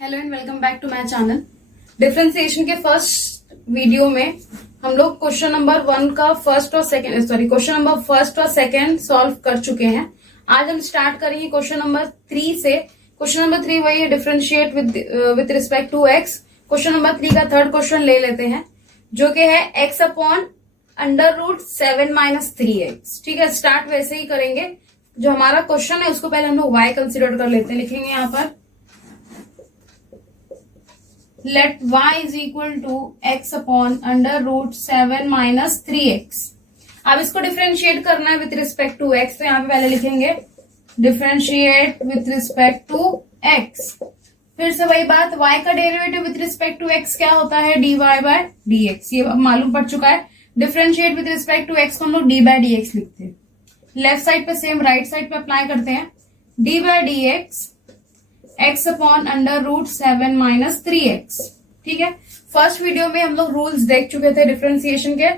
Hello and welcome back to my channel. Differentiation के first video में हम लोग क्वेश्चन नंबर 1 का क्वेश्चन नंबर फर्स्ट और सेकंड सॉल्व कर चुके हैं। आज हम स्टार्ट करेंगे क्वेश्चन नंबर 3 से। क्वेश्चन नंबर 3 वही है, differentiate with respect to x. Question number 3 का थर्ड क्वेश्चन ले लेते हैं, जो कि है x अपॉन √7 - 3x। ठीक है, स्टार्ट वैसे ही करेंगे। जो हमारा क्वेश्चन है उसको पहले हम लोग y कंसिडर कर लेते हैं। लिखेंगे यहाँ पर let y is equal to x upon √7 - 3x। अब इसको डिफरेंशिएट करना है विथ रिस्पेक्ट टू x, तो यहाँ पे पहले लिखेंगे differentiate with respect to x। फिर से वही बात, y का derivative with respect to x क्या होता है, dy/dx। ये अब मालूम पड़ चुका है। Differentiate with respect to x को हम लोग d/dx लिखते हैं। लेफ्ट साइड पे सेम राइट साइड पे अप्लाई करते हैं। d/dx x upon √7 - 3x। ठीक है, फर्स्ट वीडियो में हम लोग रूल्स देख चुके थे डिफरेंशिएशन के,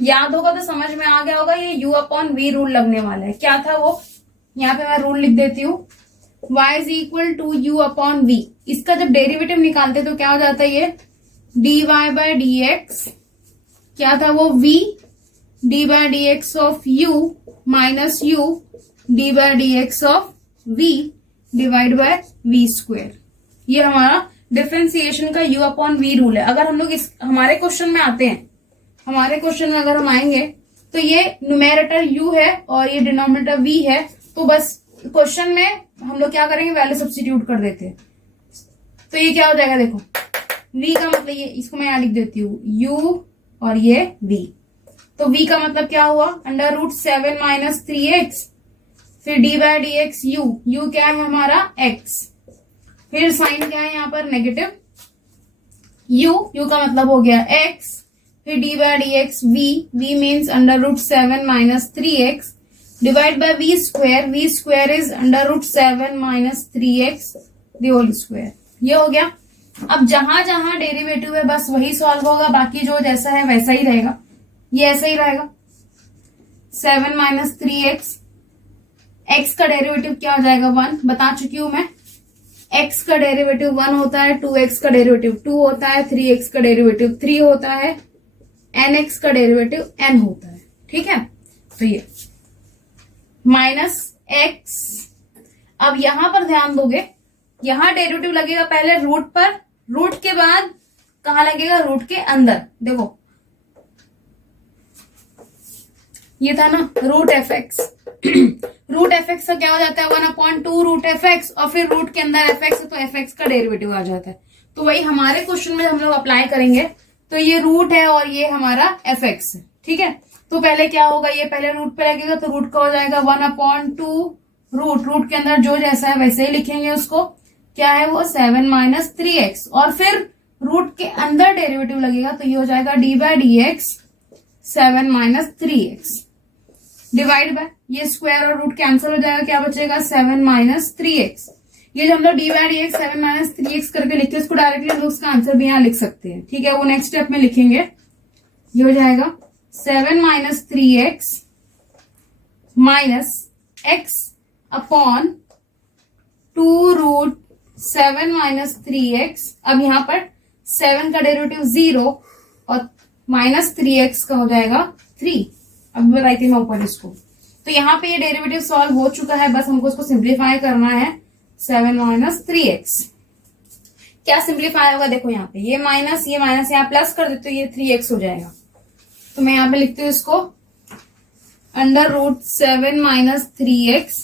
याद होगा तो समझ में आ गया होगा। ये u अपॉन v रूल लगने वाला है। क्या था वो, यहाँ पे मैं रूल लिख देती हूँ, y is equal to u upon v। इसका जब डेरिवेटिव निकालते तो क्या हो जाता है, ये dy/dx क्या था वो, v d/dx of u minus u d/dx of v divide by v square. ये हमारा डिफरेंशिएशन का u अपॉन v रूल है। अगर हम लोग इस हमारे क्वेश्चन में आते हैं, हमारे क्वेश्चन में अगर हम आएंगे तो ये न्यूमेरेटर u है और ये डिनोमिनेटर v है, तो बस क्वेश्चन में हम लोग क्या करेंगे, वैल्यू सब्स्टिट्यूट कर देते हैं। तो ये क्या हो जाएगा, देखो v का मतलब ये, इसको मैं यहां लिख देती हूँ u और ये v। तो v का मतलब क्या हुआ, √7 - 3x, फिर d/dx u क्या है हमारा x, फिर साइन क्या है यहाँ पर नेगेटिव u का मतलब हो गया x, फिर d/dx v means √7 - 3x divide by v square is √7 - 3x the whole square. ये हो गया। अब जहां जहां डेरिवेटिव है बस वही सॉल्व होगा, बाकी जो जैसा है वैसा ही रहेगा। ये ऐसा ही रहेगा 7 - 3x। x का डेरिवेटिव क्या हो जाएगा, 1 बता चुकी हूं मैं। x का डेरिवेटिव 1 होता है, 2x का डेरिवेटिव 2 होता है, 3x का डेरिवेटिव 3 होता है, nx का डेरिवेटिव n होता है। ठीक है, तो ये -x। अब यहां पर ध्यान दोगे, यहां डेरिवेटिव लगेगा पहले रूट पर, रूट के बाद कहां लगेगा, रूट के अंदर। देखो ये था ना √fx √fx का क्या हो जाता है, 1/2 √fx, और फिर रूट के अंदर fx है तो fx का डेरिवेटिव आ जाता है। तो वही हमारे क्वेश्चन में हम लोग अप्लाई करेंगे। तो ये रूट है और ये हमारा fx है। ठीक है, तो पहले क्या होगा, ये पहले रूट पे लगेगा तो रूट का हो जाएगा 1/2 रूट के अंदर जो जैसा है वैसे ही लिखेंगे उसको। क्या है वो, 7 - 3x, और फिर रूट के अंदर डेरिवेटिव लगेगा तो ये हो जाएगा d/dx 7 - 3x डिवाइड बाय, ये स्क्वायर और रूट कैंसिल हो जाएगा, क्या बचेगा 7 - 3x। ये जो हम लोग d/dx 7 - 3x करके लिखते हैं, इसको डायरेक्टली हम लोग उसका आंसर भी यहाँ लिख सकते हैं। ठीक है, वो नेक्स्ट स्टेप में लिखेंगे। ये हो जाएगा 7 - 3x minus x upon 2 √7 - 3x। अब यहाँ पर 7 का डेरिवेटिव 0 और -3x का हो जाएगा 3। अब बताई थी मैं ऊपर इसको। तो यहाँ पे ये डेरिवेटिव सॉल्व हो चुका है, बस हमको इसको सिंप्लीफाई करना है। 7 - 3x क्या सिंप्लीफाई होगा, देखो यहाँ पे ये माइनस यहाँ प्लस कर देते हो, ये 3x हो जाएगा। तो मैं यहाँ पे लिखती हूँ इसको √7 - 3x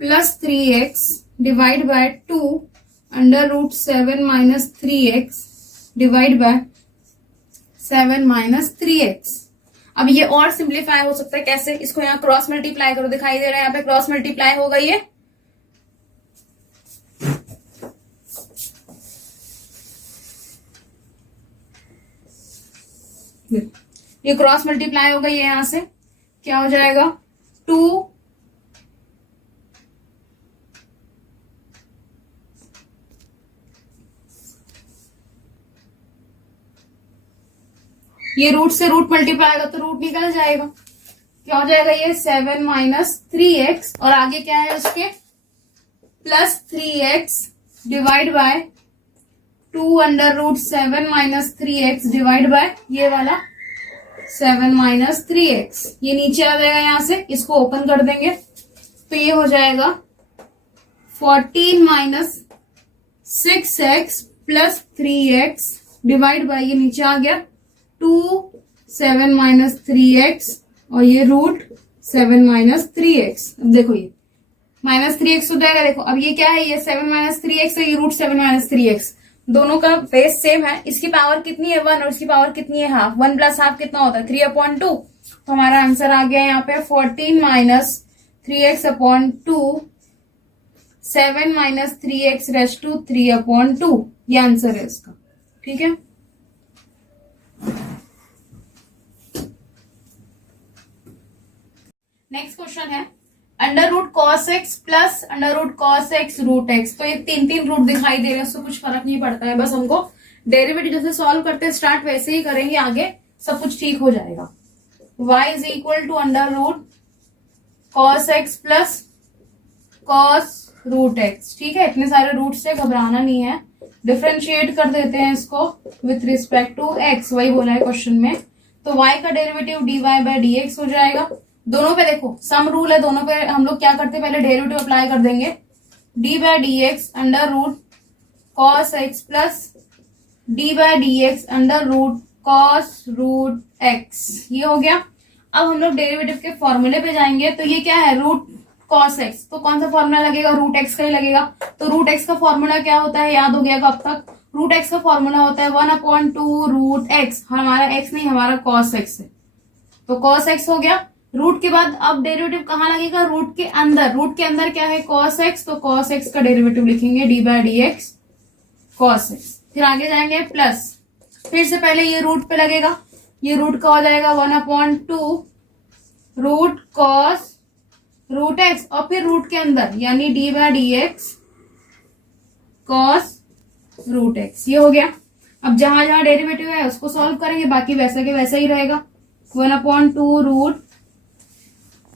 plus 3x divide by 2 √7 - 3x divide bye 7 - 3x। अब ये और सिंप्लीफाई हो सकता है कैसे, इसको यहाँ क्रॉस मल्टीप्लाई करो, दिखाई दे रहा है यहाँ पे क्रॉस मल्टीप्लाई होगा। ये क्रॉस मल्टीप्लाई होगा, ये यहां से क्या हो जाएगा 2 ये रूट से रूट मल्टीप्लाई आएगा तो रूट निकल जाएगा, क्या हो जाएगा ये 7 - 3x, और आगे क्या है उसके +3x divide by 2 under root 7 minus 3x divide by ये वाला 7 माइनस 3x। ये नीचे आ जाएगा यहां से, इसको ओपन कर देंगे तो ये हो जाएगा 14 minus 6x plus 3x divide by ये नीचे आ गया 2 7 माइनस 3x और ये रूट 7 माइनस 3x। अब देखो ये माइनस 3x हो जाएगा। देखो अब ये क्या है, ये 7 माइनस 3x है, ये रूट 7 माइनस 3x। दोनों का बेस सेम है। इसकी पावर कितनी है 1 और इसकी पावर कितनी है हाफ। 1 प्लस हाफ कितना होता है 3/2। तो हमारा आंसर आ गया यहाँ पे 14 minus 3x/2 7 minus 3x raise to 3/2। ये आंसर है इसका। ठीक है, नेक्स्ट क्वेश्चन है under root cos x plus under root cos x root x. तो ये तीन रूट दिखाई दे रहे हैं, उससे कुछ फर्क नहीं पड़ता है, बस हमको डेरिवेटिव जैसे सॉल्व करते हैं स्टार्ट वैसे ही करेंगे, आगे सब कुछ ठीक हो जाएगा। y is equal to under root cos x plus cos root x. ठीक है, इतने सारे रूट से घबराना नहीं है, डिफ्रेंशिएट कर देते हैं इसको विथ रिस्पेक्ट टू x। वही बोला है क्वेश्चन में। तो y का डेरिवेटिव dy बाय dx हो जाएगा। दोनों पे देखो सम रूल है, दोनों पे हम लोग क्या करते हैं पहले डेरिवेटिव अप्लाई कर देंगे। d by d x under root cos x plus d by d x under root cos root x. ये हो गया। अब हम लोग डेरिवेटिव के फॉर्मूले पे जाएंगे। तो ये क्या है रूट कॉस एक्स, तो कौन सा फॉर्मूला लगेगा रूट एक्स का ही लगेगा। तो रूट एक्स का फॉर्मूला क्या होता है याद हो गया अब तक। रूट एक्स का फॉर्मूला होता है 1/2 रूट एक्स। हमारा एक्स नहीं, हमारा कॉस एक्स है, तो कॉस एक्स हो गया। रूट के बाद अब डेरिवेटिव कहाँ लगेगा रूट के अंदर। रूट के अंदर क्या है कॉस एक्स, तो कॉस एक्स का डेरिवेटिव लिखेंगे d by d x cos x. फिर आगे जाएंगे प्लस, फिर से पहले ये रूट पे लगेगा, ये रूट का हो जाएगा 1/2 रूट कॉस रूट एक्स और फिर रूट के अंदर यानी d by d x cos root x. ये हो गया। अब जहां जहां डेरिवेटिव है उसको सॉल्व करेंगे, बाकी वैसा के वैसा ही रहेगा। 1/2 रूट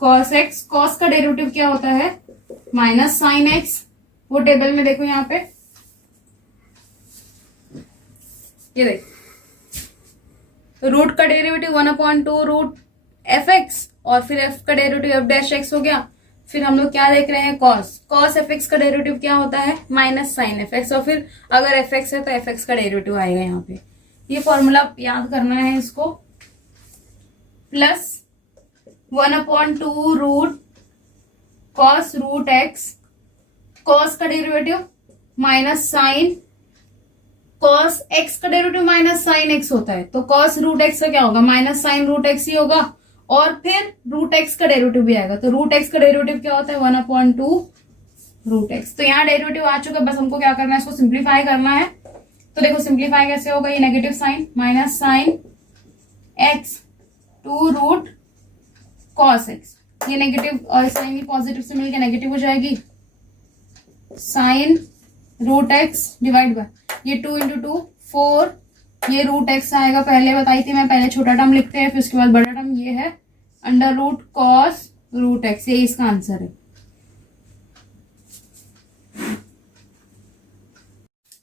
कॉस एक्स, कॉस का डेरिवेटिव क्या होता है माइनस साइन एक्स। वो टेबल में देखो यहाँ पे, ये देखो रूट का डेरिवेटिव 1/2 रूट एफ एक्स और फिर एफ का डेरिवेटिव एफ डैश एक्स हो गया। फिर हम लोग क्या देख रहे हैं कॉस, कॉस एफ एक्स का डेरिवेटिव क्या होता है माइनस साइन एफ एक्स और फिर अगर एफ एक्स है तो एफ एक्स का डेरिवेटिव आएगा यहाँ पे। ये फॉर्मूला याद करना है इसको। Plus 1/2 root cos root x, cos का derivative minus sine, cos x का डेरिवेटिव माइनस साइन एक्स होता है, तो कॉस रूट एक्स का क्या होगा माइनस साइन रूट एक्स ही होगा और फिर रूट एक्स का डेरिवेटिव भी आएगा। तो रूट एक्स का डेरिवेटिव क्या होता है 1/2 रूट एक्स। तो यहाँ डेरिवेटिव आ चुका है, बस हमको क्या करना है इसको सिंप्लीफाई करना है। तो देखो सिंप्लीफाई कैसे होगा, ये negative sine minus sine x 2 root cos x, ये नेगेटिव और साइन ही पॉजिटिव से मिलकर नेगेटिव हो जाएगी sine root x divide by ये 2 × 2 4, ये रूट एक्स आएगा। पहले बताई थी मैं, पहले छोटा टर्म लिखते हैं फिर उसके बाद बड़ा टर्म, ये है under root cos root x. ये इसका आंसर है।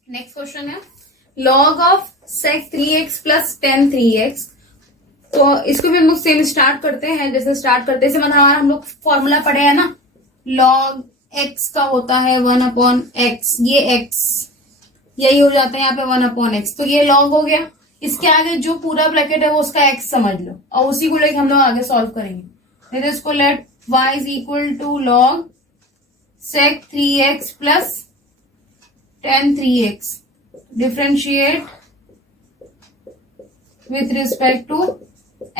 नेक्स्ट क्वेश्चन है log of sec 3x plus tan 3x। तो इसको भी हम लोग सेम स्टार्ट करते हैं जैसे स्टार्ट करते हैं, मतलब हमारा हम लोग फॉर्मूला पढ़े हैं ना, लॉग x का होता है 1/x, ये x यही हो जाता है यहाँ पे 1/x। तो ये लॉग हो गया। इसके आगे जो पूरा ब्रैकेट है वो उसका x समझ लो और उसी को लेकर हम लोग आगे सॉल्व करेंगे। इसको let y is equal to log sec 3x plus tan 3x differentiate with respect to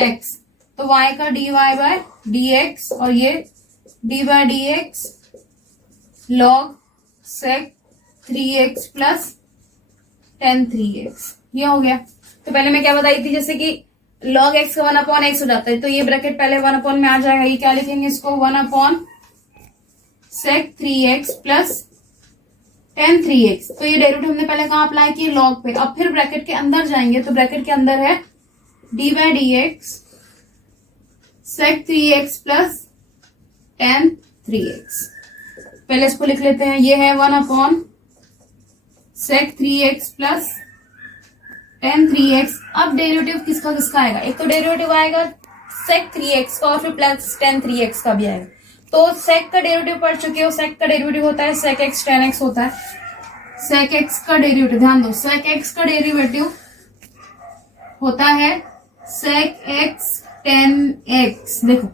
x। तो y का dy बाय dx और ये d bye dx log sec 3x plus tan 3x। ये हो गया। तो पहले मैं क्या बताई थी जैसे कि log x का 1/x हो जाता है, तो ये ब्रैकेट पहले 1 में आ जाएगा। ये क्या लिखेंगे इसको 1 sec 3x plus tan 3x। तो ये डेरिवेटिव हमने पहले कहाँ अप्लाई किए log पे। अब फिर ब्रैकेट के अंदर जाएंगे तो ब्रैकेट के अंदर है d bye dx sec 3x plus tan 3x। पहले इसको लिख लेते हैं, ये है 1 sec 3x plus tan 3x। अब डेरिवेटिव किसका किसका आएगा, एक तो डेरिवेटिव आएगा sec 3x का और फिर प्लस tan 3x का भी आएगा। तो sec का डेरिवेटिव पढ़ चुके हो, sec का डेरिवेटिव होता है sec x tan x होता है। sec x का डेरिवेटिव ध्यान दो, sec x का डेरिवेटिव होता है sec x tan x। देखो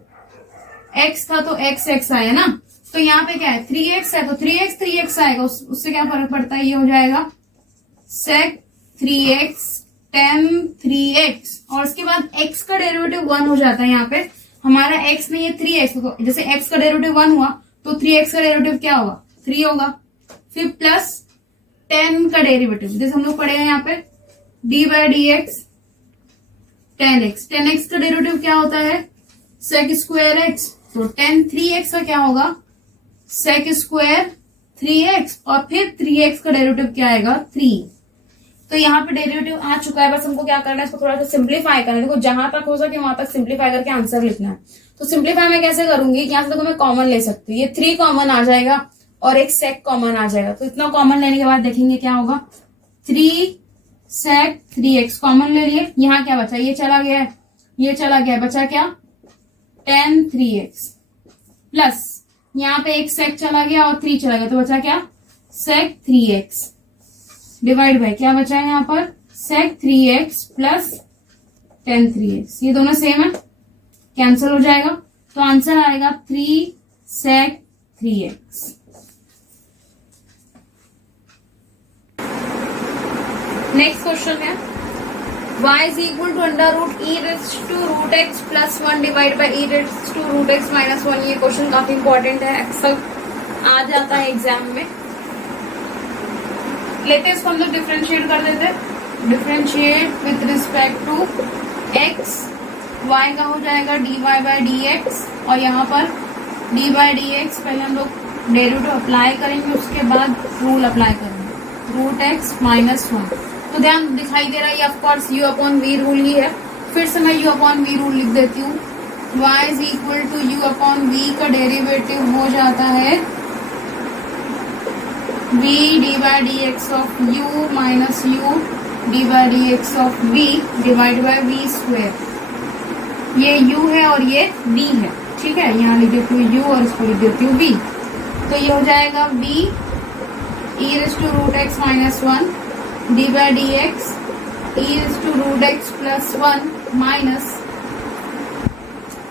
x था तो x x आया ना, तो यहाँ पे क्या है 3x है तो 3x 3x आएगा, उससे क्या फर्क पड़ता है, ये हो जाएगा sec 3x tan 3x। और उसके बाद x का डेरिवेटिव 1 हो जाता है, यहाँ पे हमारा x नहीं है 3x, तो जैसे x का डेरिवेटिव 1 हुआ तो 3x का डेरिवेटिव क्या होगा 3 होगा। फिर प्लस tan का डेरिवेटिव जैसे हम लोग पढ़े हैं यहाँ पे d by d x tan x। tan x का डेरिवेटिव क्या होता है sec स्क्वायर x, तो tan 3x का क्या होगा sec स्क्वायर 3x और फिर 3x का डेरिवेटिव क्या आएगा 3। तो यहाँ पे डेरिवेटिव आ चुका है, बस हमको क्या करना है इसको थोड़ा सा सिंप्लीफाई करना है। देखो जहां तक हो सके वहां तक सिंप्लीफाई करके आंसर लिखना है। तो सिंप्लीफाई मैं कैसे करूंगी, यहाँ से देखो मैं कॉमन ले सकती हूँ, ये 3 कॉमन आ जाएगा और एक sec कॉमन आ जाएगा। तो इतना कॉमन लेने के बाद देखेंगे क्या होगा 3 sec 3x कॉमन ले लिए, यहाँ क्या बचा ये चला गया है, ये चला गया, बचा क्या tan 3x प्लस यहाँ पे एक sec चला गया और 3 चला गया, तो बचा क्या sec 3x डिवाइड बाय क्या बचा है यहाँ पर sec 3x plus tan 3x। ये दोनों सेम है, कैंसिल हो जाएगा, तो आंसर आएगा 3 sec 3x। नेक्स्ट क्वेश्चन है y is equal to under root e raise to root x plus 1 divide by e raise to root x minus 1। ये question काफी इंपॉर्टेंट है, अक्सर आ जाता है एग्जाम में। लेते हैं इसको हम लोग डिफ्रेंशिएट कर देते हैं, differentiate with respect to x, y का हो जाएगा dy बाय डी एक्स और यहाँ पर d बाय डी एक्स पहले हम लोग डेरिवेटिव अप्लाई करेंगे, उसके बाद रूल अप्लाई करेंगे रूट x माइनस 1। तो ध्यान दिखाई दे रहा है of course u upon v rule ही है, फिर से मैं u अपॉन v रूल लिख देती हूँ। y is equal to u upon v का डेरिवेटिव हो जाता है v d by d x of u minus u d by d x of v divide by v square. ये u है और ये v है, ठीक है, यहाँ लिख देती हूँ u और इसको लिख देती हूँ v। तो ये हो जाएगा v e raise to root x minus 1 d by d x e raise to root x plus 1 minus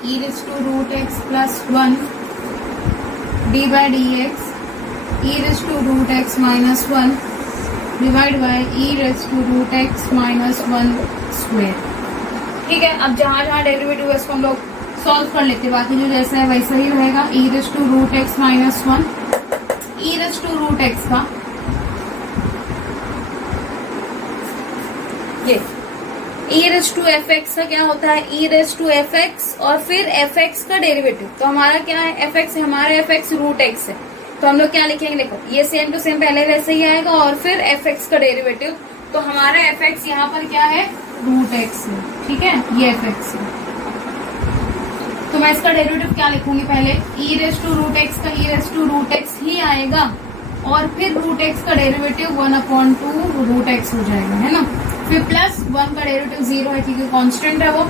e raise to root x plus 1 d by d x e raise to root x minus 1 divide by e raise to root x minus 1 square. ठीक है, अब जहां जहां derivative है इसको हम लोग solve कर लेते हैं, बाकी जो जैसा है वैसा ही रहेगा। e raise to root x minus 1 e raise to root x का ये e raise to f x का क्या होता है e raise to f x और फिर एफ एक्स का डेरिवेटिव। तो हमारा क्या है एफ एक्स है, हमारा एफ एक्स रूट एक्स है, तो हम लोग क्या लिखेंगे, देखो ये सेम टू सेम पहले वैसे ही आएगा और फिर एफ एक्स का डेरिवेटिव। तो हमारा एफ एक्स यहाँ पर क्या है रूट एक्स है, ठीक है, ये एफ एक्स है। तो मैं इसका डेरिवेटिव क्या लिखूंगी, पहले e raise to root x का e raise to root x ही आएगा और फिर रूट एक्स का डेरिवेटिव 1/2 रूट एक्स हो जाएगा, है ना। फिर प्लस 1 का डेरिवेटिव 0 है क्योंकि कांस्टेंट है वो,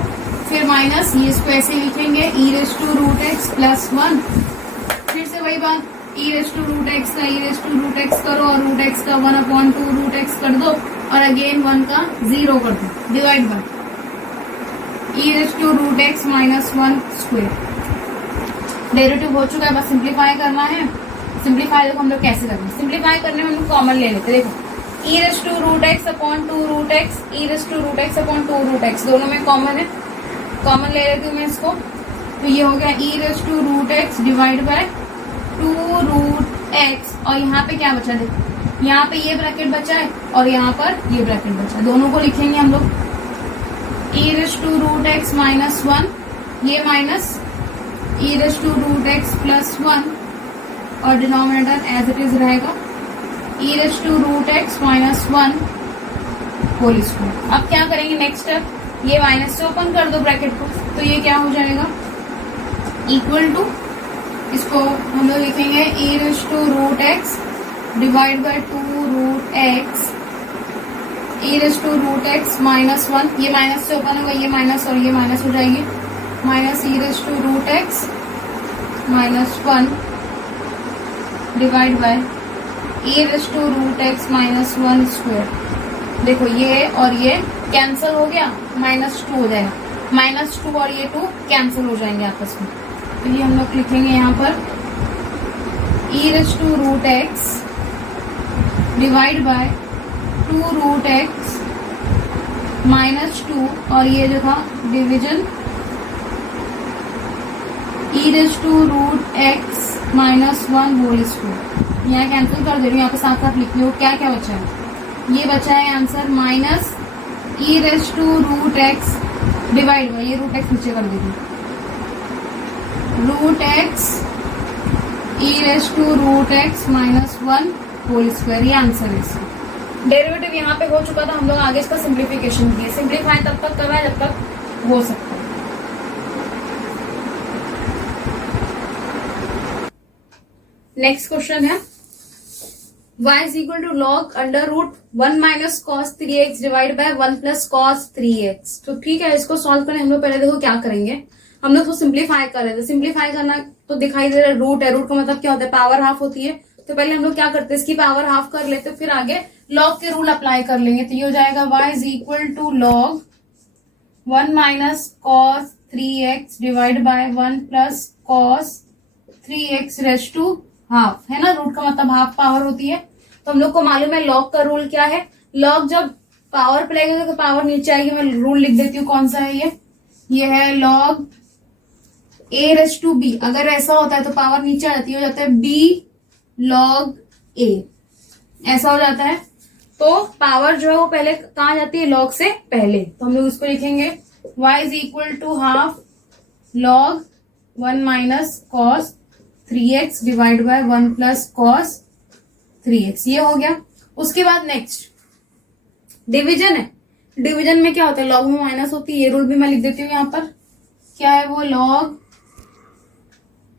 फिर माइनस ये इसको ऐसे लिखेंगे e raise to root x plus 1। फिर से वही बात e raise to root x का e raise to root x करो और रूट एक्स का 1/2 रूट एक्स कर दो और अगेन 1 का 0 कर दो divide by e raise to root x minus 1 square. Derivative हो चुका है, बस सिंप्लीफाई करना है। सिंप्लीफाई देखो हम लोग कैसे करते हैं, सिंप्लीफाई करने में हम लोग कॉमन ले लेते हैं। देखो e raise to root x upon 2 root x e raise to root x upon 2 root x दोनों में कॉमन है, कॉमन ले लेती हूँ मैं इसको। तो ये हो गया e raise to root x divide by 2 root x और यहाँ पे क्या बचा, देखो यहाँ पे ये ब्रैकेट बचा है और यहाँ पर ये ब्रैकेट बचा है, दोनों को लिखेंगे हम लोग e raise to root x minus 1 ये minus e raise to root x plus 1 और डिनोमिनेटर एज इट इज रहेगा e raise to root x minus 1 whole square. अब क्या करेंगे नेक्स्ट स्टेप, ये माइनस से ओपन कर दो ब्रैकेट को, तो ये क्या हो जाएगा इक्वल टू, इसको हम लोग लिखेंगे e raise to root x divide by 2 root x e raise to root x minus one, ये माइनस से ओपन होगा, ये माइनस और ये माइनस हो जाएगी, minus e raise to root x minus one divide by e raise to root x minus one square. देखो ये और ये कैंसिल हो गया, माइनस टू हो जाएगा, माइनस टू और ये टू कैंसिल हो जाएंगे आपस में। तो ये हम लोग लिखेंगे यहाँ पर e raise to root x divide by two root x minus two, और ये जो था division e raise to root x minus one whole square. यहाँ कैंसिल कर दे रही हूँ, यहाँ पे साथ साथ लिख लो क्या क्या बचा है। ये बचा है answer minus e raise to root x divide by, ये रूट एक्स नीचे कर दीजिए, root x e raise to root x minus one whole square, ये आंसर है इसका। डेरिवेटिव यहाँ पे हो चुका था, हम लोग आगे इसका सिंप्लीफिकेशन किए। सिंप्लीफाई तब तक करना है जब तक हो सकता है। नेक्स्ट क्वेश्चन है y is equal to log under root 1 minus cos 3x divide by 1 plus cos 3x। तो ठीक है, इसको सॉल्व करें हम लोग। पहले देखो क्या करेंगे, हम लोग तो सिंप्लीफाई कर रहे थे। सिंप्लीफाई करना तो दिखाई दे रहा है रूट है, रूट का मतलब क्या होता है, पावर हाफ होती है। तो पहले हम लोग क्या करते हैं, इसकी पावर हाफ कर लेते, फिर आगे लॉग के रूल अप्लाई कर लेंगे। तो ये हो जाएगा y is equal to log 1 minus cos 3x divide by 1 plus cos 3x raise to half, है ना। रूट का मतलब हाफ पावर होती है। तो हम लोग को मालूम है लॉग का रूल क्या है। लॉग जब पावर पे लगेगा तो पावर नीचे आएगी। मैं रूल लिख देती हूँ कौन सा है ये है log a raise to b। अगर ऐसा होता है तो पावर नीचे आ जाती है, हो जाता है b लॉग a, ऐसा हो जाता है। तो पावर जो है वो पहले कहाँ जाती है, लॉग से पहले। तो हम लोग इसको लिखेंगे y is equal to half log 1 minus cos 3x divide by 1 plus cos 3x, ये हो गया। उसके बाद नेक्स्ट डिवीजन है। डिवीजन में क्या होता है, लॉग में माइनस होती है। ये रूल भी मैं लिख देती हूँ यहाँ पर, क्या है वो, log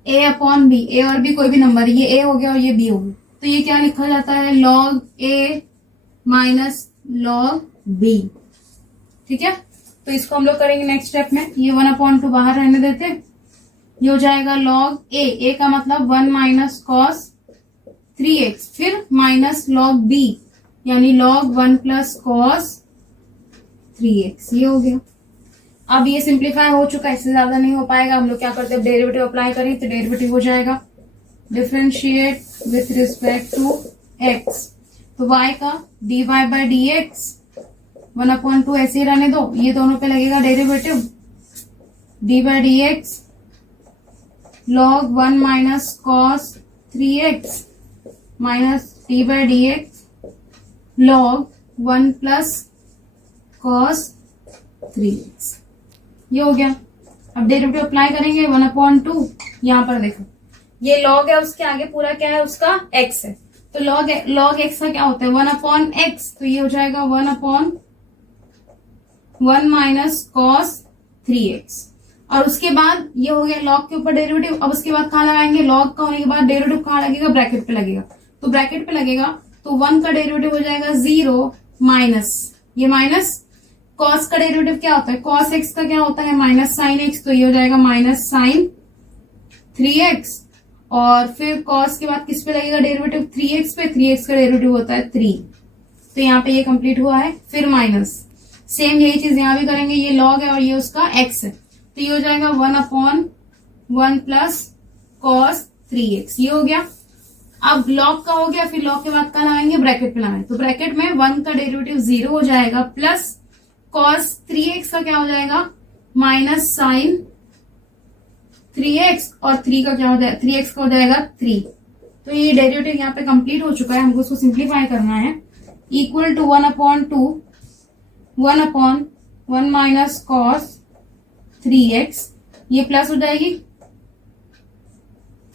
a upon b। a और b कोई भी नंबर, ये a हो गया और ये b हो गया। तो ये क्या लिखा जाता है, log a minus log b। ठीक है, तो इसको हम लोग करेंगे नेक्स्ट स्टेप में। ये 1/2 बाहर रहने देते, ये हो जाएगा लॉग a का मतलब 1 माइनस कॉस 3x, फिर माइनस लॉग b यानी लॉग 1 प्लस कॉस 3x, ये हो गया। अब ये सिंप्लीफाई हो चुका है, इससे ज्यादा नहीं हो पाएगा। हम लोग क्या करते हैं, डेरिवेटिव अप्लाई करें तो डेरिवेटिव हो जाएगा differentiate with respect to x। तो y का dy बाय dx 1/2 ऐसे ही रहने दो। ये दोनों पे लगेगा derivative d bye dx log 1 minus cos 3x minus d bye dx log 1 plus cos 3x, ये हो गया। अब डेरिवेटिव अप्लाई करेंगे 1/2। यहां पर देखो ये लॉग है, उसके आगे पूरा क्या है, उसका x है। तो लॉग x का क्या होता है, 1/x। तो ये हो जाएगा 1/1 माइनस कॉस 3x। और उसके बाद ये हो गया लॉग के ऊपर डेरिवेटिव। अब उसके बाद कहाँ लगाएंगे, लॉग का होने के बाद डेरिवेटिव कहाँ लगेगा, ब्रैकेट पे लगेगा। तो ब्रैकेट पे लगेगा तो 1 का डेरिवेटिव हो जाएगा 0 माइनस ये माइनस कॉस का डेरिवेटिव क्या होता है, कॉस x का क्या होता है, माइनस साइन x। तो ये हो जाएगा माइनस साइन 3x। और फिर कॉस के बाद किस पे लगेगा डेरिवेटिव, 3x पे। 3x का डेरिवेटिव होता है 3। तो यहाँ पे ये कंप्लीट हुआ है। फिर माइनस सेम यही चीज यहाँ भी करेंगे। ये लॉग है और ये उसका x है। तो ये हो जाएगा 1/1 प्लस कॉस 3x, ये हो गया। अब लॉग का हो गया, फिर लॉग के बाद क्या लगाएंगे, ब्रैकेट पे लगाएंगे। तो ब्रैकेट में 1 का डेरिवेटिव 0 हो जाएगा प्लस कॉस 3x का क्या हो जाएगा, माइनस साइन 3x। और 3 का क्या हो जाएगा, 3x का हो जाएगा 3। तो ये डेरिवेटिव यहाँ पे कंप्लीट हो चुका है। हमको उसको सिंप्लीफाई करना है। Equal to 1/2 1/1 minus cos 3x, ये प्लस हो जाएगी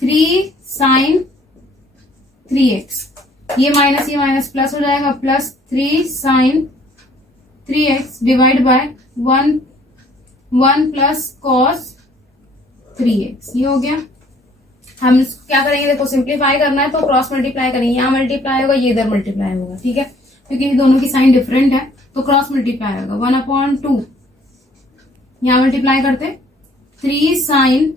3 साइन 3x। ये माइनस प्लस हो जाएगा, plus 3 sine 3x divide by 1 plus cos 3x, ये हो गया। हम क्या करेंगे, देखो सिंप्लीफाई करना है तो क्रॉस मल्टीप्लाई करेंगे, यहाँ मल्टीप्लाई होगा, ये इधर मल्टीप्लाई होगा, ठीक है, क्योंकि दोनों की साइन डिफरेंट है तो क्रॉस मल्टीप्लाई होगा। 1/2 यहाँ मल्टीप्लाई करते 3 साइन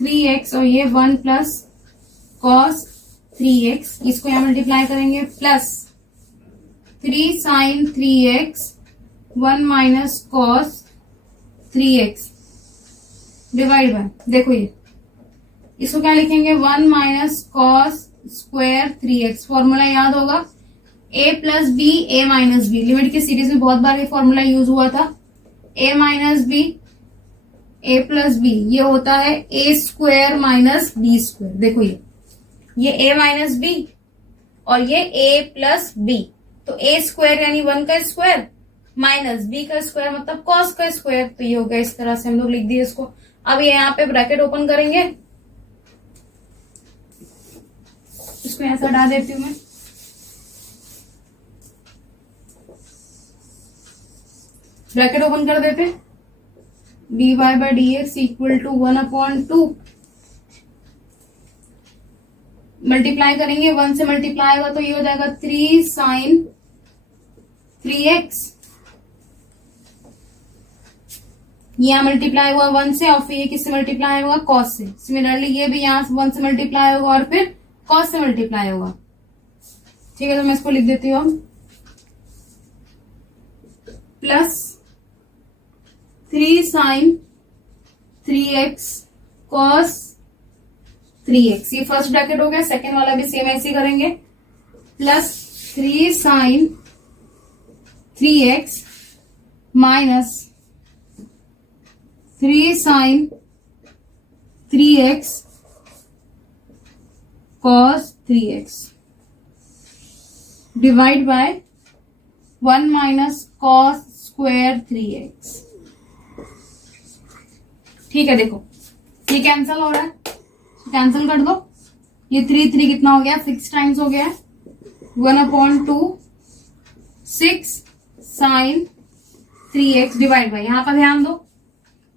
3x और ये 1 प्लस कॉस 3x, इसको यहाँ मल्टीप्लाई करेंगे plus 3 sine 3x 1 minus cos 3x divide by, देखो ये इसको क्या लिखेंगे 1 minus cos square 3x। Formula याद होगा a plus B A minus B, limit की सीरीज में बहुत बार ये फॉर्मूला यूज हुआ था। a minus B A plus B ये होता है A square minus B square. देखो ये a माइनस बी और ये a प्लस बी, तो a स्क्वायर यानी 1 का स्क्वायर माइनस b का स्क्वायर मतलब cos का स्क्वायर, तो ये हो गया। इस तरह से हम लोग लिख दिए इसको। अब ये यहाँ पे ब्रैकेट ओपन करेंगे, इसको ऐसा हटा देती हूं मैं, ब्रैकेट ओपन कर देते, dy by dx equal to 1/2, multiply करेंगे 1 से मल्टीप्लाई होगा तो ये हो जाएगा 3 साइन 3x, यहाँ मल्टीप्लाई हुआ 1 से और फिर ये किससे मल्टीप्लाई होगा कॉस से। सिमिलरली ये भी यहाँ 1 से मल्टीप्लाई होगा और फिर कॉस से मल्टीप्लाई होगा, ठीक है। तो मैं इसको लिख देती हूँ plus 3 sine 3x cos 3x, ये फर्स्ट ब्रैकेट हो गया। सेकेंड वाला भी सेम ऐसे करेंगे, plus 3 sine 3x minus 3 sine 3x cos 3x divide by 1 minus cos square 3x, ठीक है। देखो ये कैंसिल हो रहा है, कैंसिल कर दो, ये 3 कितना हो गया 6 टाइम्स हो गया, 1/2 6 साइन 3x डिवाइड बाय, यहां पर ध्यान दो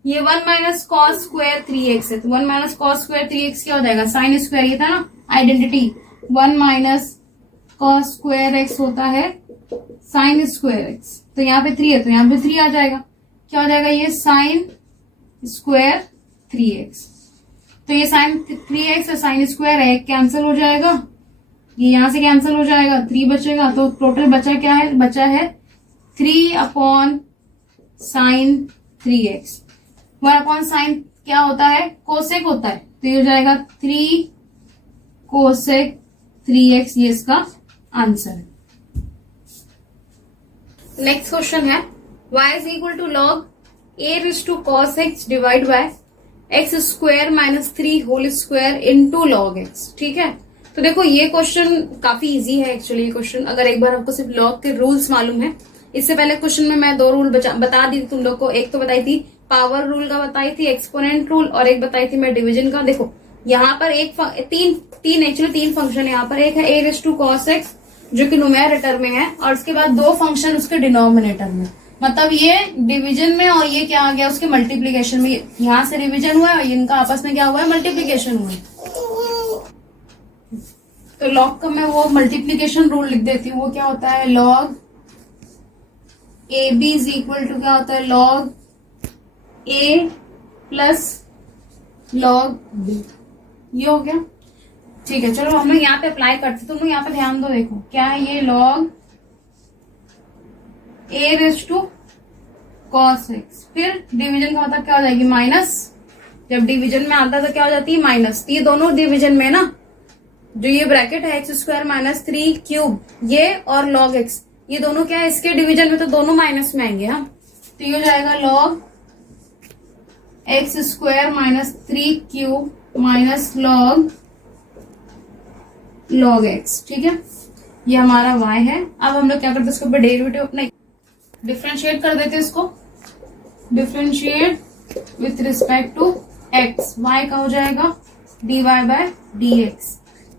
ये 1 माइनस कॉस स्क्वायर 3x है, तो 1 माइनस कॉस स्क्वायर 3x क्या हो जाएगा साइन स्क्वायर, ये था ना identity, 1 minus cos square x होता है साइन स्क्वायर x, तो यहाँ पे 3 है तो यहाँ पे 3 आ जाएगा, क्या हो जाएगा ये साइन स्क्वायर 3x, तो ये साइन 3x और साइन स्क्वायर है कैंसिल हो जाएगा, ये यहां से कैंसिल हो जाएगा, 3 बचेगा, तो टोटल बचा क्या है, बचा है 3 साइन 3x। 1 साइन क्या होता है कोसेक होता है, तो ये हो जाएगा 3 कोसेक 3x, ये इसका आंसर है। नेक्स्ट क्वेश्चन है y is equal to log a raise to cos x divide by x square minus 3 whole square into log x, ठीक है। तो देखो ये क्वेश्चन काफी इजी है एक्चुअली। ये क्वेश्चन अगर एक बार आपको सिर्फ लॉग के रूल्स मालूम है, इससे पहले क्वेश्चन में मैं 2 रूल बता दी थी तुम लोग को, एक तो बताई थी पावर रूल का बताई थी, एक्सपोनेंट रूल, और एक बताई थी मैं डिवीजन का। देखो यहाँ पर तीन फंक्शन है यहाँ पर, एक है a raise to cos x जो कि न्यूमेरेटर में है, और उसके बाद 2 फंक्शन उसके डिनोमिनेटर में, मतलब ये डिवीजन में और ये क्या आ गया उसके मल्टीप्लीकेशन में, यहाँ से डिवीजन हुआ है और इनका आपस में क्या हुआ है मल्टीप्लीकेशन हुआ है। तो लॉग का मैं वो मल्टीप्लीकेशन रूल लिख देती हूँ, वो क्या होता है log A B is equal to क्या होता है log A plus log B, ये हो गया, ठीक है। चलो हम लोग यहाँ पे अप्लाई करते, तुम लोग यहाँ पे ध्यान दो, देखो क्या है ये log A raise to cos x, फिर डिवीजन का मतलब क्या हो जाएगी माइनस, जब डिवीजन में आता है तो क्या हो जाती है माइनस, ये दोनों डिवीजन में ना, जो ये ब्रैकेट है एक्स स्क्वायर माइनस 3 क्यूब ये और लॉग एक्स, ये दोनों क्या है इसके डिवीजन में तो दोनों माइनस में आएंगे, हाँ। तो ये हो जाएगा log x square minus 3 cube minus log X, ठीक है। ये हमारा y है। अब हम लोग क्या करते हैं इसके ऊपर डेरिवेटिव अपने डिफ्रेंशिएट कर देते हैं, इसको differentiate with respect to x, y का हो जाएगा dy बाय dx,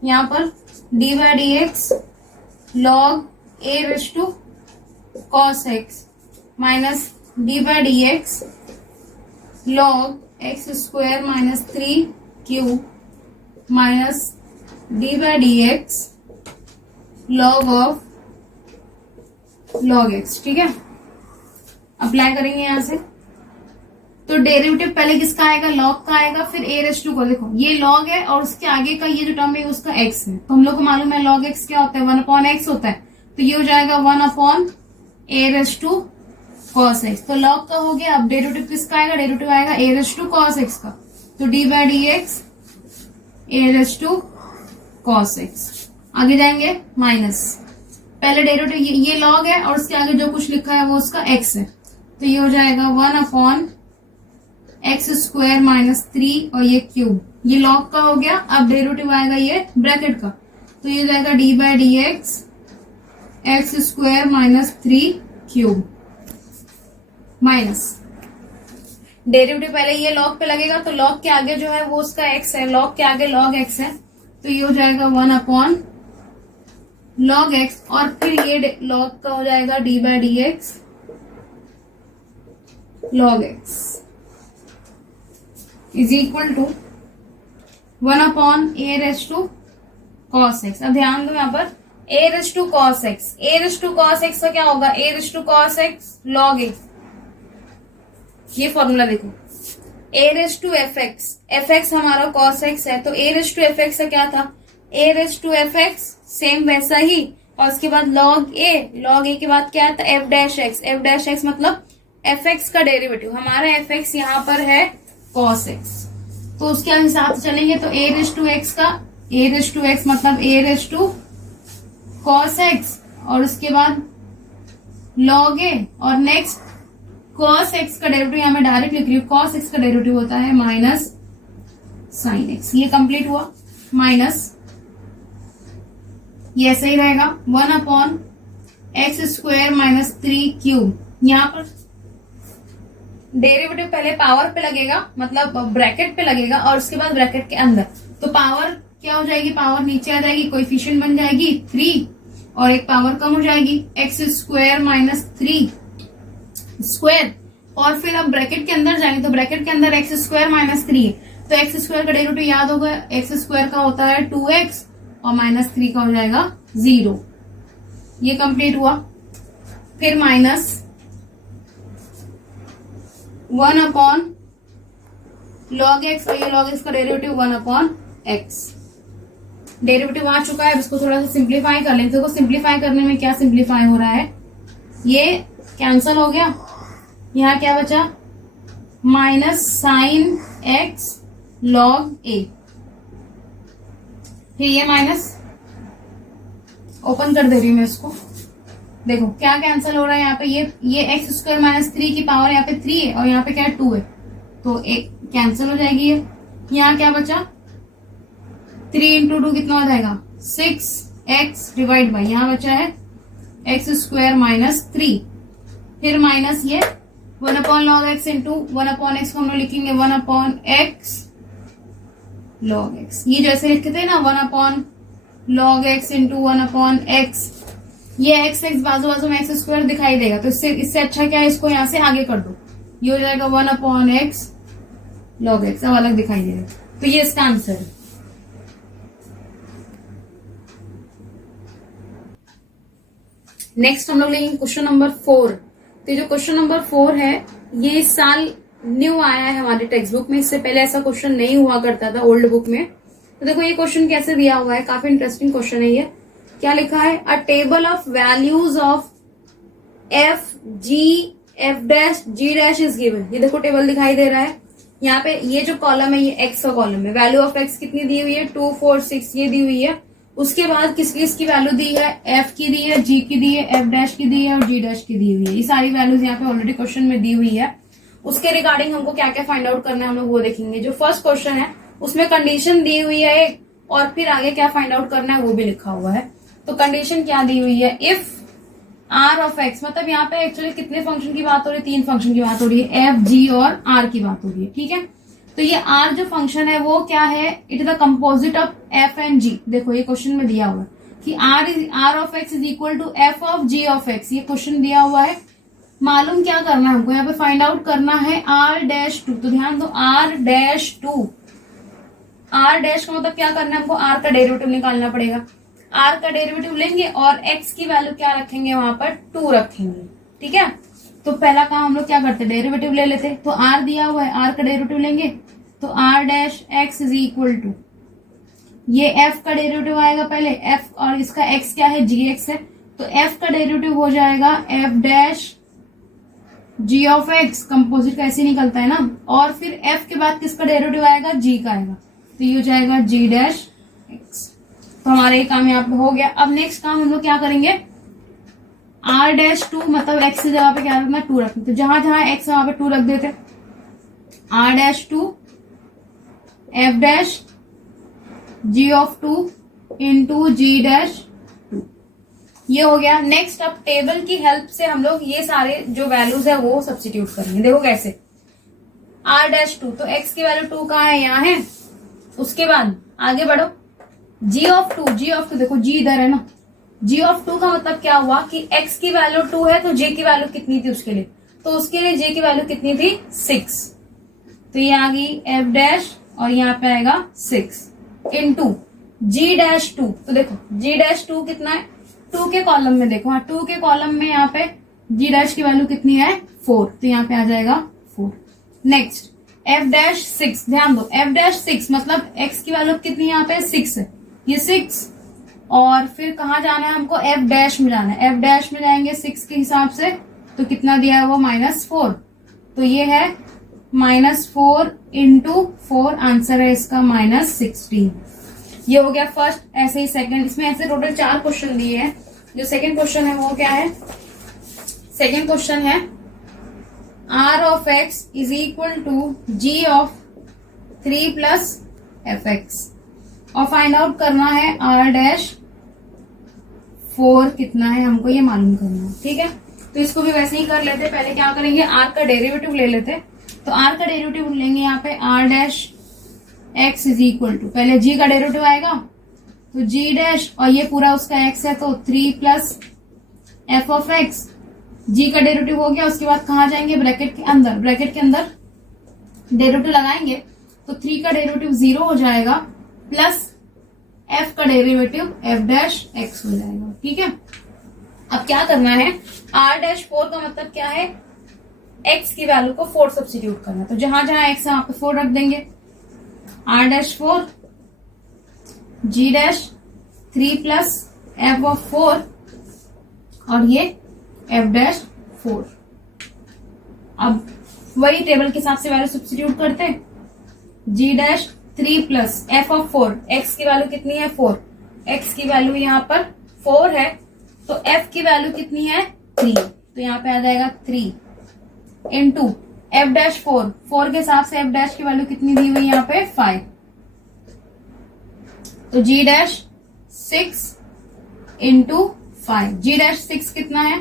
यहाँ पर dy by dx log a raise to cos x minus dy by dx log x square minus 3 cube minus D by D X log of log X. ठीक है, apply करेंगे यहां से। तो derivative पहले किसका आएगा, लॉग का आएगा, फिर ए रेस टू को। देखो ये लॉग है और उसके आगे का ये जो टर्म है उसका एक्स है, तो हम लोग को मालूम है लॉग एक्स क्या होता है, 1/x होता है। तो ये हो जाएगा 1/a raise to cos x. तो लॉग का हो गया। अब डेरिवेटिव किसका आएगा, डेरिवेटिव आएगा A raise to cos x का। तो D by D X A raise to cos X. आगे जाएंगे माइनस, पहले डेरिवेटिव ये लॉग है और उसके आगे जो कुछ लिखा है वो उसका एक्स है। तो ये हो जाएगा 1/x² माइनस 3 और ये क्यूब, ये लॉग का हो गया। अब डेरिवेटिव आएगा ये ब्रैकेट का, तो ये हो जाएगा D by D x x² minus 3 cube minus derivative पहले ये लॉग पे लगेगा, तो लॉग के आगे जो है वो उसका x है, लॉग के आगे log x है। तो ये हो जाएगा 1/log x और फिर ये लॉग का हो जाएगा D by D X log x is equal to 1/a raise to cos x। अब ध्यान दो यहाँ पर a raise to cos x, a raise to cos x का क्या होगा, a raise to cos x log x। ये formula देखो, a raise to fx, fx हमारा cos x है, तो a रेस टू fx का क्या था, a raise to fx same वैसा ही, और उसके बाद log a के बाद क्या था f डैश x मतलब fx का डेरिवेटिव। हमारा fx यहाँ पर है cos x, तो उसके हिसाब से चलेंगे। तो a रेस टू x का a रेस टू x मतलब a raise to cos x और उसके बाद log a और नेक्स्ट cos x का डेरिवेटिव यहाँ मैं डायरेक्ट लिख रही हूँ, cos x का डेरिवेटिव होता है माइनस साइन x। ये कंप्लीट हुआ, माइनस ये ऐसे ही रहेगा 1/x² माइनस 3 क्यूब। यहाँ पर डेरिवेटिव पहले पावर पे लगेगा, मतलब ब्रैकेट पे लगेगा और उसके बाद ब्रैकेट के अंदर। तो पावर क्या हो जाएगी, पावर नीचे आ जाएगी, कोएफिशिएंट बन जाएगी 3 और एक पावर कम हो जाएगी x² माइनस 3 स्क्वायर। और फिर अब ब्रैकेट के अंदर जाएंगे, तो ब्रैकेट के अंदर x² माइनस 3 है, तो x² का डेरिवेटिव याद होगा, x² का होता है 2x और माइनस 3 का हो जाएगा 0। ये कंप्लीट हुआ। फिर माइनस 1/log x और ये log x का डेरिवेटिव 1/x। डेरिवेटिव आ चुका है, अब इसको थोड़ा सा सिंप्लीफाई कर लेंगे। देखो सिंप्लीफाई करने में क्या सिंप्लीफाई हो रहा है, ये कैंसल हो गया, यहाँ क्या बचा minus sine x log a, फिर ये माइनस ओपन कर दे रही हूं मैं इसको। देखो क्या कैंसिल हो रहा है यहाँ पे, ये x² माइनस 3 की पावर यहाँ पे 3 है और यहाँ पे क्या है 2 है, तो एक कैंसिल हो जाएगी ये। यहाँ क्या बचा 3 इंटू 2 कितना हो जाएगा 6x डिवाइड बाई, यहाँ बचा है x² माइनस 3, फिर माइनस ये 1/log x इंटू 1/x को हम लोग लिखेंगे 1/x log x। ये जैसे लिखते थे ना 1/log x इंटू 1/x, ये x बाजू बाजू में x² दिखाई देगा, तो इससे अच्छा क्या है, इसको यहां से आगे कर दो, ये हो जाएगा 1/x log x, अब अलग दिखाई देगा। तो ये इसका आंसर है। नेक्स्ट हम लोग लेंगे क्वेश्चन नंबर 4। तो जो क्वेश्चन नंबर 4 है ये इस साल न्यू आया है हमारे टेक्स्ट बुक में, इससे पहले ऐसा क्वेश्चन नहीं हुआ करता था ओल्ड बुक में। तो देखो ये क्वेश्चन कैसे दिया हुआ है, काफी इंटरेस्टिंग क्वेश्चन है ये। क्या लिखा है, a table of values of F G F dash G dash is given. ये देखो टेबल दिखाई दे रहा है, यहाँ पे ये जो कॉलम है ये एक्स का कॉलम है, वैल्यू ऑफ एक्स कितनी दी हुई है 2 4 6 ये दी हुई है। उसके बाद किसकी वैल्यू दी है, एफ की दी है, जी की दी है, एफ डैश की दी है और जी डैश की दी हुई है। ये सारी वैल्यूज यहाँ पे ऑलरेडी क्वेश्चन में दी हुई है। उसके रिगार्डिंग हमको क्या क्या फाइंड आउट करना है हम लोग वो देखेंगे। जो फर्स्ट क्वेश्चन है उसमें कंडीशन दी हुई है एक, और फिर आगे क्या फाइंड आउट करना है वो भी लिखा हुआ है। तो कंडीशन क्या दी हुई है, इफ आर ऑफ एक्स, मतलब यहाँ पे एक्चुअली कितने फंक्शन की बात हो रही है, 3 फंक्शन की बात हो रही है, एफ जी और आर की बात हो रही है, ठीक है। तो ये आर जो फंक्शन है वो क्या है, it is the composite of f and g. देखो ये क्वेश्चन में दिया हुआ है कि r of x is equal to F of g of x, ये क्वेश्चन दिया हुआ है। मालूम क्या करना है हमको, यहाँ पे फाइंड आउट करना है आर डैश 2। तो ध्यान दो आर डैश 2 आर डैश का मतलब क्या करना है हमको, आर का डेरिवेटिव निकालना पड़ेगा। आर का डेरिवेटिव लेंगे और एक्स की वैल्यू क्या रखेंगे, वहां पर 2 रखेंगे। ठीक है, तो पहला काम हम लोग क्या करते, डेरिवेटिव ले लेते। तो आर दिया हुआ है, आर का डेरिवेटिव लेंगे तो R dash X is equal to, ये एफ का डेरिवेटिव आएगा पहले, एफ और इसका एक्स क्या है, जी एक्स है, तो एफ का डेरिवेटिव हो जाएगा F dash G of X, composite का ऐसे निकलता है ना, और फिर एफ के बाद किसका डेरिवेटिव आएगा, जी का आएगा, तो ये हो जाएगा जी डैश एक्स। तो हमारा ये काम यहाँ पे हो गया। अब नेक्स्ट काम हम लोग क्या करेंगे, आर डैश 2 मतलब एक्स की जगह पे क्या रखना, 2 रखना, तो जहां जहां एक्स वहां पे 2 रख देते। R dash 2 F dash G of 2 into G dash 2, ये हो गया। नेक्स्ट अब टेबल की हेल्प से हम लोग ये सारे जो वैल्यूज है वो सब्स्टिट्यूट करेंगे। देखो कैसे, आर डैश 2, तो एक्स की वैल्यू 2 कहाँ है, यहाँ है। उसके बाद आगे बढ़ो, जी ऑफ 2, जी ऑफ 2 देखो जी इधर है ना, जी ऑफ 2 का मतलब क्या हुआ कि एक्स की वैल्यू 2 है तो जे की वैल्यू कितनी थी उसके लिए, तो उसके लिए जे की वैल्यू कितनी थी, 6, तो ये आ गई एफ डैश और यहाँ पे आएगा 6 इंटू जी डैश 2, तो देखो जी डैश 2 कितना है, 2 के कॉलम में देखो, हाँ 2 के कॉलम में यहाँ पे जी डैश की वैल्यू कितनी है, 4, तो यहाँ पे आ जाएगा 4। नेक्स्ट एफ डैश 6, ध्यान दो एफ डैश 6 मतलब एक्स की वैल्यू कितनी यहाँ पे 6 है, ये 6, और फिर कहाँ जाना है हमको, एफ डैश में जाना है, एफ डैश में जाएंगे 6 के हिसाब से, तो कितना दिया है वो -4, तो ये है -4 इंटू 4, आंसर है इसका -16। ये हो गया फर्स्ट। ऐसे ही सेकंड, इसमें ऐसे टोटल 4 क्वेश्चन दिए हैं। जो सेकंड क्वेश्चन है वो क्या है, सेकंड क्वेश्चन है R of x is equal to G of 3 plus F x, और फाइंड आउट करना है आर डैश 4 कितना है, हमको ये मालूम करना है। ठीक है, तो इसको भी वैसे ही कर लेते। पहले क्या करेंगे, आर का डेरिवेटिव ले लेते, तो आर का डेरिवेटिव लेंगे यहाँ पे R dash X is equal to, पहले जी का डेरिवेटिव आएगा तो जी डैश, और ये पूरा उसका एक्स है तो 3 प्लस एफ ऑफ एक्स, जी का डेरिवेटिव हो गया। उसके बाद कहाँ जाएंगे, ब्रैकेट के अंदर, ब्रैकेट के अंदर डेरिवेटिव लगाएंगे तो 3 का डेरिवेटिव 0 हो जाएगा, प्लस एफ का डेरिवेटिव एफ डैश एक्स हो जाएगा। ठीक है, अब क्या करना है, आर डैश 4 का मतलब क्या है, एक्स की वैल्यू को 4 सब्स्टिट्यूट करना, तो जहां जहां एक्स है वहां पे 4 रख देंगे। R dash 4 G dash 3 plus F of 4, और ये एफ डैश 4। अब वही टेबल के हिसाब से वैल्यू सब्स्टिट्यूट करते, g dash 3 plus F of 4, x की वैल्यू कितनी है 4, एक्स की वैल्यू यहाँ पर 4 है, तो एफ की वैल्यू कितनी है 3, तो यहाँ पे आ जाएगा 3 इंटू एफ डैश 4 के हिसाब से एफ डैश की वैल्यू कितनी दी हुई यहाँ पे 5, तो जी डैश 6 इंटू 5, जी डैश 6 कितना है,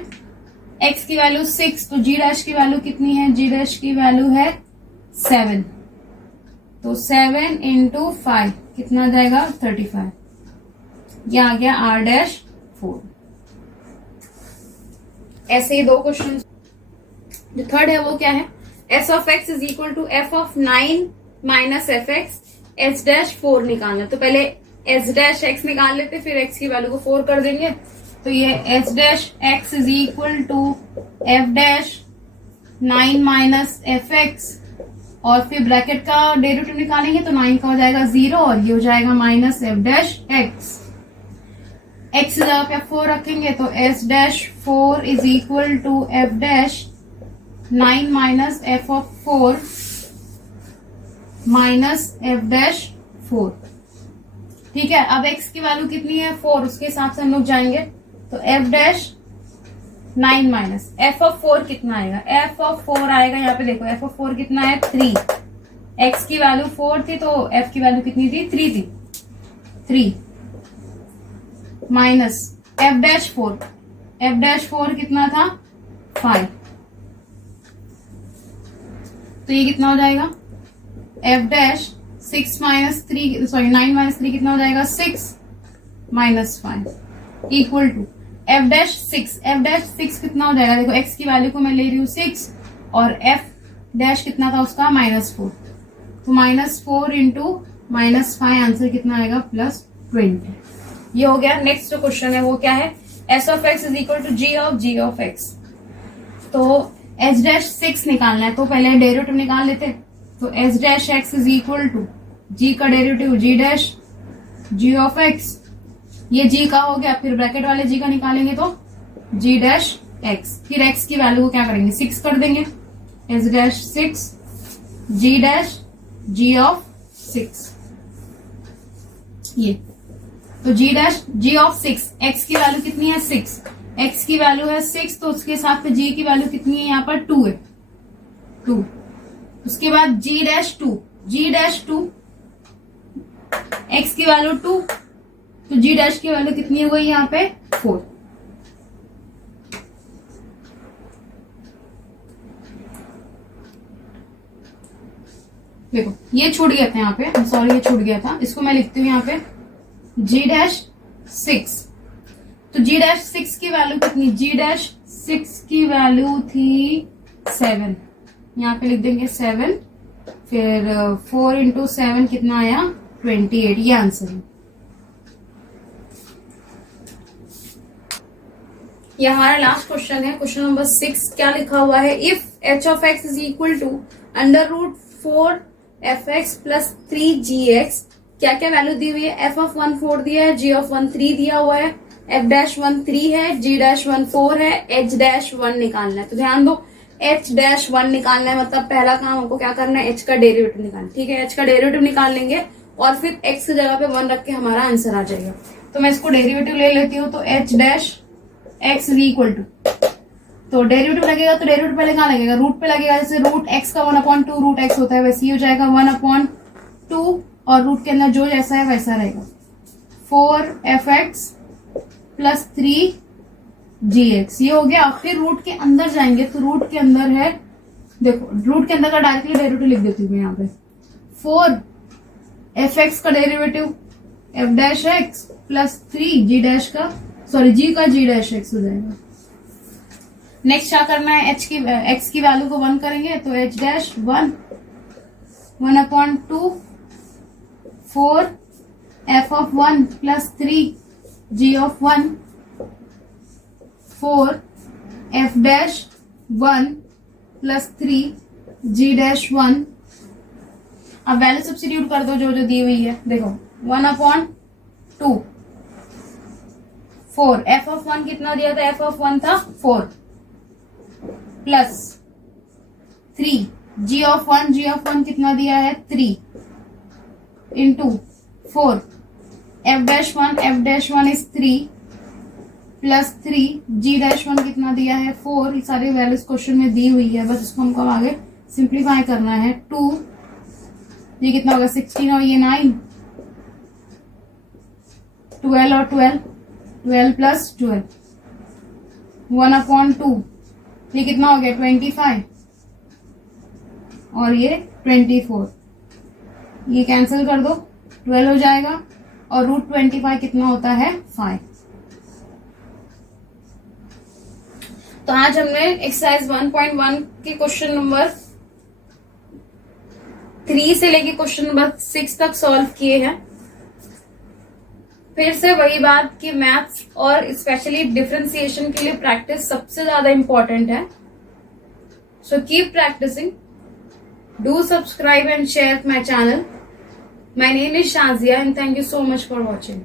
एक्स की वैल्यू 6, तो जी डैश की वैल्यू कितनी है, जी डैश की वैल्यू है 7, तो 7 इंटू 5 कितना आ जाएगा 35, ये आ गया आर डैश 4। ऐसे ही 2 क्वेश्चन। जो थर्ड है वो क्या है, S of x is equal to F of 9 minus F X, S dash 4 निकालना, तो पहले एस डैश एक्स निकाल लेते, फिर एक्स की वैल्यू को 4 कर देंगे, तो ये S dash X is equal to F dash 9 minus F x, और फिर ब्रैकेट का डेरिवेटिव निकालेंगे तो 9 का हो जाएगा 0, और ये हो जाएगा minus F dash X, X की जगह पे 4 रखेंगे तो S dash 4 is equal to F dash 9 minus F of 4 minus F dash 4। ठीक है, अब x की वैल्यू कितनी है 4, उसके हिसाब से हम लोग जाएंगे, तो F dash 9 minus F of 4 कितना आएगा, एफ ऑफ 4 आएगा, यहाँ पे देखो एफ ऑफ 4 कितना है 3, x की वैल्यू 4 थी तो f की वैल्यू कितनी थी 3 थी, 3 minus F dash 4, F dash 4 कितना था 5, तो ये कितना हो जाएगा, F dash 6 minus 3, sorry 9 minus 3 कितना हो जाएगा 6 minus 5 equal to F dash 6, F dash 6 कितना हो जाएगा, देखो x की वैल्यू को मैं ले रही हूँ 6, और f डैश कितना था उसका -4, तो -4 इंटू -5 आंसर कितना आएगा +20। ये हो गया। नेक्स्ट जो क्वेश्चन है वो क्या है, s of x is equal to g of x। तो h-6 निकालना है, तो पहले डेरिवेटिव निकाल लेते। तो h-x is equal to g का डेरिवेटिव g ऑफ x, ये g का हो गया, फिर ब्रैकेट वाले g का निकालेंगे तो g-x, फिर x की वैल्यू को क्या करेंगे 6 कर देंगे, h-6 g ऑफ 6। ये तो g ऑफ 6, x की वैल्यू कितनी है 6, x की वैल्यू है 6, तो उसके साथ में g की वैल्यू कितनी है, यहाँ पर 2 है, 2। उसके बाद g-2 x की वैल्यू 2, तो g' की वैल्यू कितनी हो गई यहाँ पे 4। देखो ये छूट गया था यहाँ पे, सॉरी ये छूट गया था, इसको मैं लिखती हूँ यहाँ पे g-6। तो g-6 की वैल्यू कितनी, g-6 की वैल्यू थी 7, यहाँ पे लिख देंगे 7, फिर 4 इंटू 7 कितना आया 28, ये आंसर है। ये हमारा लास्ट क्वेश्चन है, क्वेश्चन नंबर 6। क्या लिखा हुआ है, if h of x is equal to √4fx plus 3gx, क्या क्या वैल्यू दी हुई है, f ऑफ 1 4 दिया है, g ऑफ 1 3 दिया हुआ है, f-1 3 है, g-1 4 है, h-1 निकालना है। तो ध्यान दो, h-1 निकालना है, मतलब पहला काम हमको क्या करना है, h का डेरिवेटिव निकालना, ठीक है। h का डेरिवेटिव निकाल लेंगे और फिर x की जगह पे 1 रख के हमारा आंसर आ जाएगा। तो मैं इसको डेरिवेटिव ले लेती हूँ, तो h-x इज इक्वल टू, तो डेरिवेटिव लगेगा तो डेरिवेटिव पहले कहाँ लगेगा, रूट पे लगेगा, जैसे रूट x का 1/2 रूट x होता है, वैसे ही हो जाएगा 1/2, और रूट के अंदर जो जैसा है वैसा रहेगा, 4fx प्लस 3gx, ये हो गया। फिर रूट के अंदर जाएंगे, तो रूट के अंदर है, देखो रूट के अंदर का डायरेक्टली डेरिवेटिव लिख देती हूँ मैं यहाँ पे, 4fx का डेरिवेटिव f-x प्लस 3g का, सॉरी g का g-x हो जाएगा। नेक्स्ट क्या करना है, x की वैल्यू को 1 करेंगे, तो h-1 1/2 4 f of 1 plus 3g of 1 4 f-1 plus 3g-1। अब वैल्यू सब्स्टिट्यूट कर दो जो जो दी हुई है, देखो 1/2 4, f ऑफ 1 कितना दिया था, f ऑफ 1 था 4 प्लस 3, g ऑफ 1 कितना दिया है 3 into 4, f-1 is 3 plus 3g-1 कितना दिया है 4। ये सारी वैल्यूज क्वेश्चन में दी हुई है, बस इसको हमको आगे सिंप्लीफाई करना है। 2, ये कितना होगा 16 और ये 9, 12 और 12 प्लस 12, 1/2, ये कितना हो गया 25 और ये 24, ये कैंसिल कर दो, 12 हो जाएगा, और √25 कितना होता है 5। तो आज हमने एक्सरसाइज 1.1 के क्वेश्चन नंबर 3 से लेके क्वेश्चन नंबर 6 तक सॉल्व किए हैं। फिर से वही बात कि मैथ्स और स्पेशली डिफरेंशिएशन के लिए प्रैक्टिस सबसे ज्यादा इंपॉर्टेंट है। So keep practising, do subscribe and share my channel. My name is Shazia and thank you so much for watching.